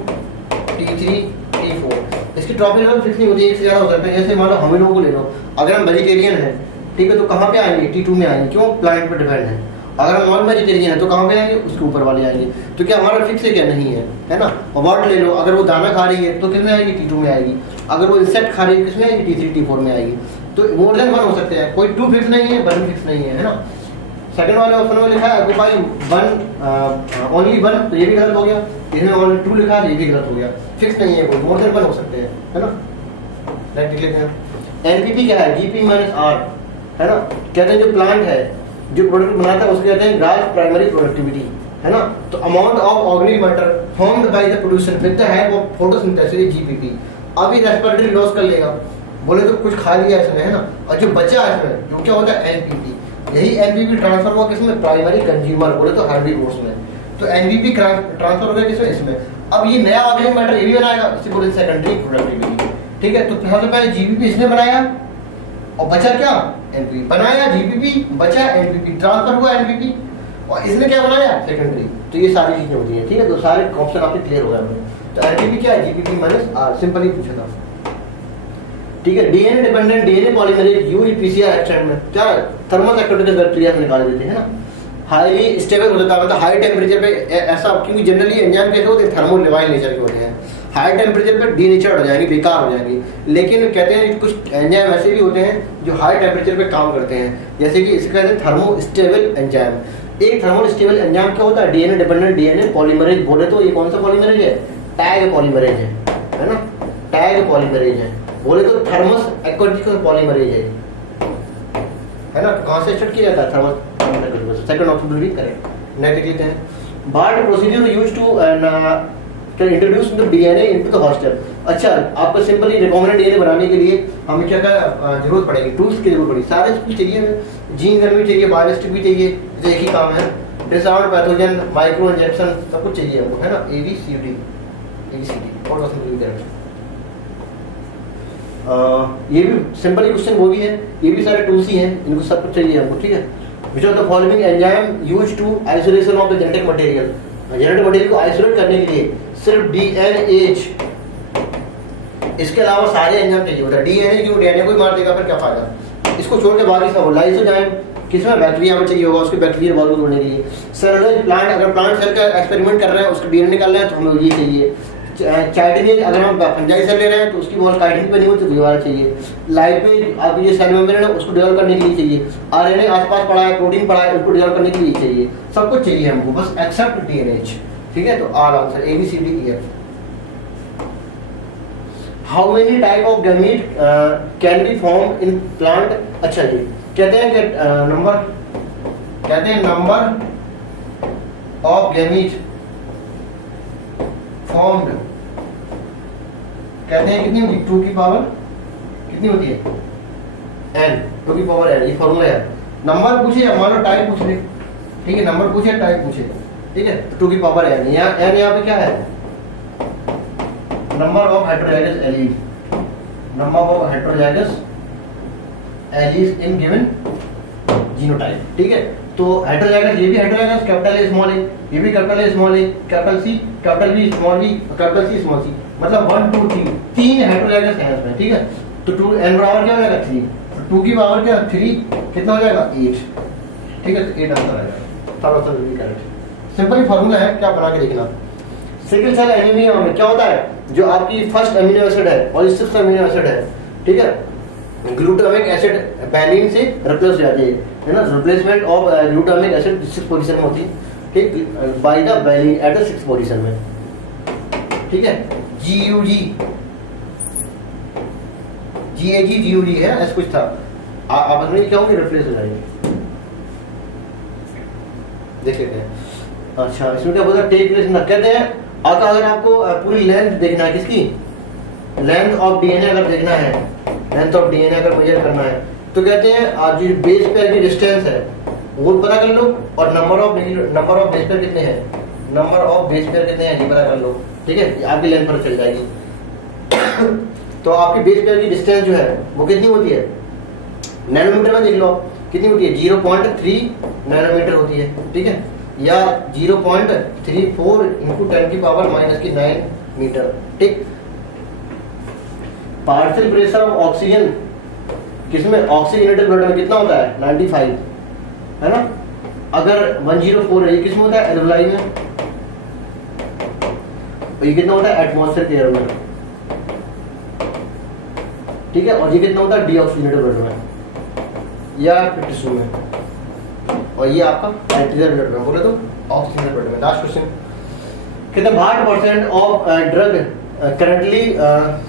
T3, T4। इसकी ट्रॉपिक लेवल फिक्स नहीं होती, एक से ज्यादा हो सकता है। जैसे मान लो हम लोगों को ले लो, अगर हम वेजिटेरियन है, ठीक है, तो कहाँ पे आएंगे, T2 में आएंगे, क्यों, प्लांट पर डिपेंड है। अगर हम नॉन वेजिटेरियन है तो कहाँ पे आएंगे, उसके ऊपर वाले आएंगे। तो क्या हमारा फिक्स है, क्या नहीं है ना। और बर्ड ले लो, अगर वो दाना खा रही है तो किसमें आएगी, T2 में आएगी। अगर वो इंसेक्ट खा रही है किसमें आएगी, T3, T4 में आएगी। तो मोर देन वन हो सकते हैं, कोई 2 फिक्स नहीं है, 1 फिक्स नहीं है ना। सेकंड वाले ऑप्शन में लिखा है ऑक्यूपाई वन, ओनली वन, तो ये भी गलत हो गया। इसमें ओनली 2 लिखा है, ये भी गलत हो गया। फिक्स नहीं है कोई, मोर देन वन हो सकते हैं, है ना। नेक्स्ट देख लेते हैं, एनपीपी क्या है, GP-R, है ना। कहते हैं जो प्लांट है, जो प्रोडक्ट बनाता है उसको कहते हैं ग्रास प्राइमरी प्रोडक्टिविटी, है ना। तो amount of organic matter formed by the producers with the help of photosynthesis, GPP। अभी रेस्पिरेटरी लॉस कर लेगा, बोले तो कुछ खा लिया इसमें, है ना, और जो बचा है इसमें जो क्या होता है, एनपीपी। यही एनपीपी ट्रांसफर हुआ किसमें, प्राइमरी कंज्यूमर, बोले तो हेर्बिवोर्स में। तो एनपीपी ट्रांसफर हो गया किसमें, इसमें। अब ये नया ऑर्गेनिक मैटर ये भी बनाएगा, इसे बोले सेकेंडरी प्रोडक्टिविटी, ठीक है। तो सबसे पहले जीपीपी इसने बनाया, और बचा क्या, एनपीपी। बनाया जीपीपी, बचा एनपीपी, ट्रांसफर हुआ एनपीपी, और इसने क्या बनाया, सेकेंडरी। तो ये सारी चीजें होती हैं, ठीक है। तो सारे ऑप्शन आपके क्लियर हो गए। तो एनपीपी क्या है, GPP-R, सिंपल ही पूछा था, ठीक है। डीएनए डिपेंडेंट डीएनए पॉलीमरेज यूपीसीआर एक्सटेंट में क्या थर्मल एक्टिविटी बैक्टीरिया से निकाल देते हैं ना। हाईली स्टेबल हो जाता है, मतलब हाई टेम्परेचर पे ऐसा, क्योंकि जनरली एंजाइम कैसे होते हैं, थर्मोलिवाइल नेचर के होते हैं। हाई टेम्परेचर पे डीनेचर्ड हो जाएंगे, बेकार हो जाएंगी। लेकिन कहते हैं कुछ एंजाइम ऐसे भी होते हैं जो हाई टेम्परेचर पे काम करते हैं, जैसे कि इसका कहते हैं थर्मोस्टेबल एंजाइम। एक थर्मोस्टेबल एंजाइम क्या होता है, डीएनए डिपेंडेंट डीएनए पॉलीमरेज। बोले तो ये कौन सा पॉलीमरेज है, टैग पॉलीमरेज है ना, टैग पॉलीमरेज है। बोले तो थर्मस एक्वाटिक पॉलीमरेज है ना। कहां से स्टार्ट किया जाता है, Thermus. Second option will be correct. Next देखते हैं, बार्ट procedure used to introduce the DNA into the host cell. अच्छा, आपको सिंपली रिकॉम्बिनेंट डीएनए बनाने के लिए हमें क्या जरूरत पड़ेगी, टूल्स की जरूरत पड़ेगी। सारे कुछ चाहिए, जीन गन भी चाहिए, बायोलिस्टिक भी चाहिए, जो एक ही काम है। डिसऑर्डर पैथोजन, माइक्रो इंजेक्शन, सब कुछ चाहिए हमको, है ना। ABCD और ऑप्शन विल बी करेक्ट। ये भी सिंपल क्वेश्चन वो भी है, ये भी सारे टूल्स ही हैं, इनको सब कुछ चाहिए हमको, ठीक है। Which of the following enzyme used to isolation of the genetic material. Genetic material को आइसोलेट करने के लिए सिर्फ DNAH इसके अलावा सारे एंजाइम चाहिए होता है। डीएनए क्यों, डीएनए को ही मार देगा फिर क्या फायदा। इसको छोड़ के बाकी सब लाइसोजाइम किसमें, बैक्टीरिया में चाहिए होगा उसके बैक्टीरिया वॉल को तोड़ने के लिए। सेलुलोज प्लांट, अगर प्लांट सेल का एक्सपेरिमेंट कर रहे हैं उसको डीएनए निकाल रहे हैं तो हमें ये चाहिए। चाइटिन, अगर हम फंजाई सेल ले रहे हैं तो उसकी वॉल काइटिन पे नहीं होती तो ये वाला चाहिए। लाइपेज आपकी जो सेल मेम्ब्रेन है उसको डेवलप करने के लिए चाहिए। आरएनए आसपास पड़ा है, प्रोटीन पड़ा है, उसको डेवलप करने के लिए चाहिए। सब कुछ चाहिए हमको, बस एक्सेप्ट डीएनएच। ठीक है, तो our answer A B C D E F. How many type of gamete can be form in plant. अच्छा जी, कहते हैं कि नंबर ऑफ गैमीट फॉर्म्ड, कहते हैं कितनी होती है, 2 की पावर कितनी होती है, n, 2 की पावर n, ये फॉर्मूला है। नंबर पूछे, मान लो टाइप पूछ ले, ठीक है, नंबर पूछे टाइप पूछे, ठीक है, तो 2 की पावर n, यहाँ n यहाँ पे क्या है, number of heterozygous alleles, number of heterozygous alleles in given genotype. ठीक है, तो हेटेरोजाइगस, ये भी heterozygous, capital A small A, ये भी capital A small A, capital C, capital B small B, capital C small C, मतलब 1 2 3 तीन heterozygous हैं इसमें। ठीक है, तो 2 n बराबर क्या हो जाएगा 3, 2 की पावर क्या 3 कितना हो जाएगा 8। ठीक है, तो 8 आंसर आएगा, सारा आंसर भी करेक्ट। सिंपल फॉर्मूला है, क्या बना के देखना। सिकल सेल एनीमिया में क्या होता है, जो आपकी फर्स्ट अमीनो एसिड है और सिक्स्थ अमीनो एसिड है, ठीक है, ग्लूटामिक एसिड वैलिन से रिप्लेस हो जाती है ना, replacement of glutamic acid 6 position में होती है, ठीक, by the valine at 6 position में। ठीक है, GUG GAG GUG है, ऐसा कुछ था, आपस में क्या होंगे, रिप्लेस हो जाएंगे, देख लेते हैं। अच्छा, इसमें क्या बोलता है, टेक प्लेस ना, कहते हैं अगर आपको पूरी लेंथ देखना है, किसकी लेंथ ऑफ डीएनए अगर देखना है, लेंथ ऑफ डीएनए अगर मेजर करना है, तो कहते हैं आज जो बेस पेयर की डिस्टेंस है वो पता कर लो, और नंबर ऑफ बेस पेयर कितने हैं, नंबर ऑफ बेस पेयर कितने हैं ये पता कर लो। ठीक है, आपकी लेंथ पर चल जाएगी। तो आपकी बेस पेयर की डिस्टेंस जो है वो कितनी होती है, नैनोमीटर में देख लो कितनी होती है, 0.3 नैनोमीटर होती है। ठीक है, या 0.34 इंटू 10 की पावर -9 मीटर। ठीक, पार्शियल प्रेशर ऑफ ऑक्सीजन किसमें, ऑक्सीजनेटेड ब्लड में कितना होता है 95, है ना, अगर 104 है, ये किसमें होता है एल्वलाई में, ये कितना होता है एटमॉस्फेयर एयर में। ठीक है, और ये कितना होता है डीऑक्सीजनेटेड ब्लड में या टिश्यू में, और ये आपका एंटीरियर ब्लड में, बोले तो ऑक्सीजनेटेड ब्लड में। लास्ट क्वेश्चन, कितना 60% of drug currently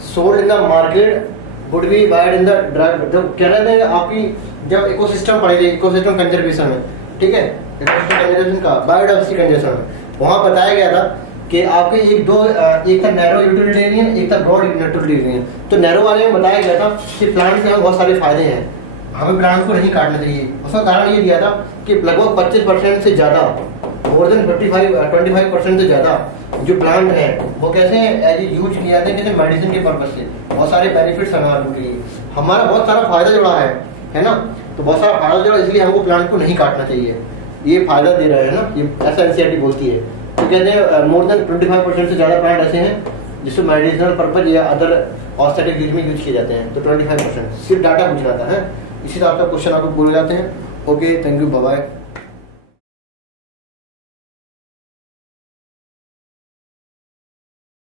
sold in the market would be बायड इन द ड्रग, जब कह रहे थे आपकी जब इकोसिस्टम पढ़ेगी, इकोसिस्टम कंजर्वेशन में, ठीक है, इकोसिस्टम कंजर्वेशन का बायोडाइवर्सिटी कंजर्वेशन में, वहां बताया गया था कि आपके एक था नैरो यूटिलिटेरियन, एक था ब्रॉड यूटिलिटेरियन। तो नैरो वाले में बताया गया था कि प्लांट के बहुत सारे फायदे हैं, हमें प्लांट को नहीं काटना चाहिए। उसका कारण ये दिया था कि लगभग 25% से ज़्यादा, मोर देन 25% से ज़्यादा जो प्लांट है वो कैसे एज यूज किए जाते हैं, जैसे मेडिसिन के पर्पज से, बहुत सारे बेनिफिट्स हमारे के लिए, हमारा बहुत सारा फायदा जुड़ा है ना, तो बहुत सारा फायदा जुड़ा, इसलिए हमको प्लांट को नहीं काटना चाहिए, ये फायदा दे रहा है ना, ये ऐसा एनसीईआरटी बोलती है। तो कहते हैं मोर देन 25% से ज़्यादा प्लांट ऐसे हैं जिसको मेडिसिनल पर्पज या अदर ऑस्थेटिक यूज में यूज किए जाते हैं, तो 25% सिर्फ डाटा पूछना था है। इसी तरह आपका क्वेश्चन आपको बोले जाते हैं। Okay, thank you, bye bye.